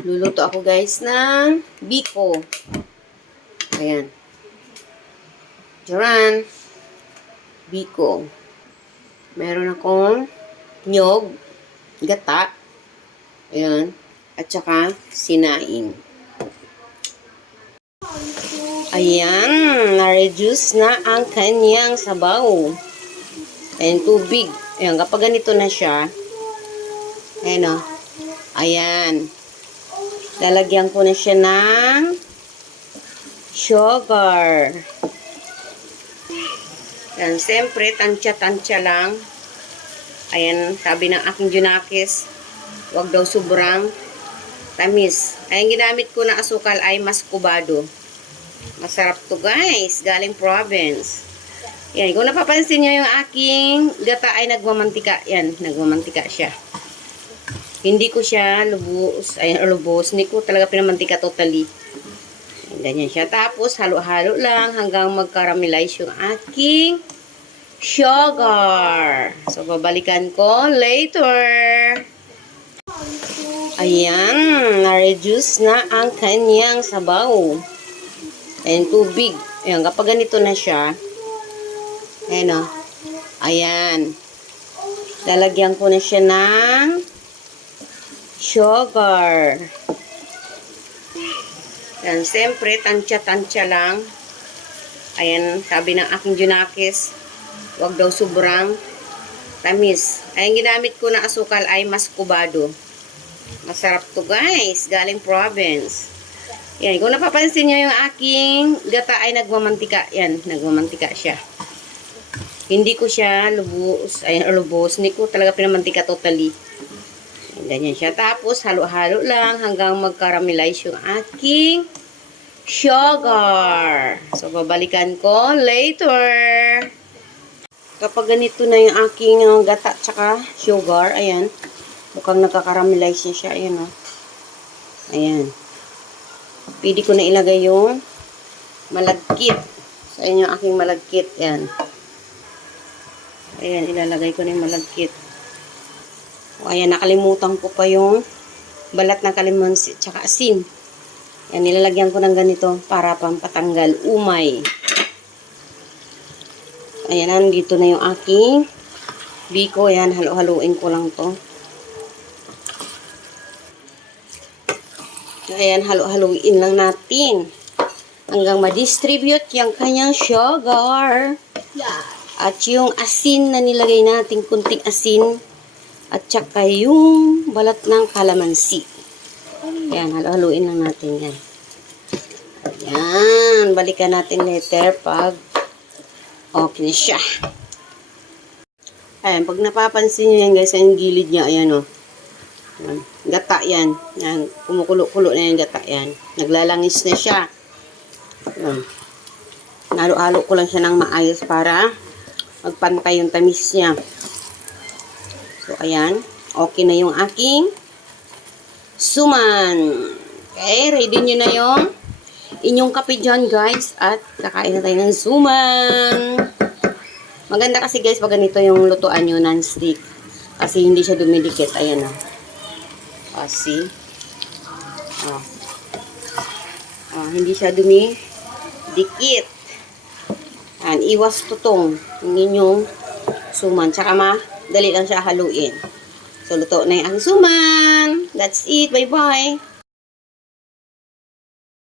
Luluto ako guys ng biko. Ayan. Jaran. Biko. Meron akong nyog, gata. Ayan. At saka sinaing. Ayan. Na-reduce na ang kanyang sabaw. Ayan, tubig. Ayan, kapag ganito na siya, ayan o. Ayan. Lalagyan ko na siya ng sugar. Yan, siyempre, tansya-tansya lang. Ayan, sabi ng aking Junakis, wag daw sobrang tamis. Ayan, ginamit ko na asukal ay mas kubado. Masarap to guys, galing province. Yan, kung napapansin nyo yung aking gata ay nagmamantika. Yan, nagmamantika siya. Hindi ko siya lubos, ay lubos, hindi ko talaga pinamantika totally. Ganyan siya. Tapos, halo-halo lang hanggang mag-caramelize yung aking sugar. So, babalikan ko later. Ayan, na-reduce na ang kanyang sabaw. Ayan, tubig. Ayan, kapag ganito na siya, ayan o. Ayan. Lalagyan ko na siya ng sugar. Yan, siyempre, tansya-tansya lang. Ayan, sabi ng aking Junakis, wag daw sobrang tamis. Ayan, ginamit ko na asukal ay mas kubado. Masarap to guys, galing province. Yan, kung napapansin nyo yung aking gata ay nagmamantika. Yan, nagmamantika siya. Hindi ko siya lubos, ay lubos, hindi ko talaga pinamantika totally. Ganyan siya. Tapos, halo-halo lang hanggang mag-caramelize yung aking sugar. So, babalikan ko later. Kapag ganito na yung aking uh, gata tsaka sugar, ayan. Mukhang nagka-caramelize na siya. Ayan, oh. Ayan. Pwede ko na ilagay yung malagkit. Sa inyo aking malagkit. Ayan. Ayan, ilalagay ko na yung malagkit. O, ayan, nakalimutan ko pa yung balat ng kalimansi tsaka asin. Ayan, nilalagyan ko ng ganito para pampatanggal umay. Ayan, nandito na yung aking biko. Ayan, halo-haluin ko lang to. Ayan, halo-haluin lang natin. Hanggang ma-distribute yung kanyang sugar. Yeah. At yung asin na nilagay natin, kunting asin. At saka yung balat ng kalamansi. Yan, halo-haluin lang natin yan. Yan, balikan natin later pag okay na siya. Ayan, pag napapansin nyo yan guys, yung gilid niya, ayan o. Yan, Gata yan. Yan, kumukulo-kulo na yung gata yan. Naglalangis na siya. Yan. Nalo-halo ko lang siya ng maayos para magpantay yung tamis niya. So, ayan. Okay na yung aking suman. Okay, ready nyo na yung inyong kape dyan, guys. At kakain na tayo ng suman. Maganda kasi, guys, pag ganito yung lutuan nyo, non-stick. Kasi hindi siya dumidikit. Ayan, o. Kasi, oh. Oh, hindi siya dumidikit. Ayan, iwas tutong yung inyong suman. Tsaka ma, dali lang siya haluin. So, luto na yung aking. That's it. Bye-bye.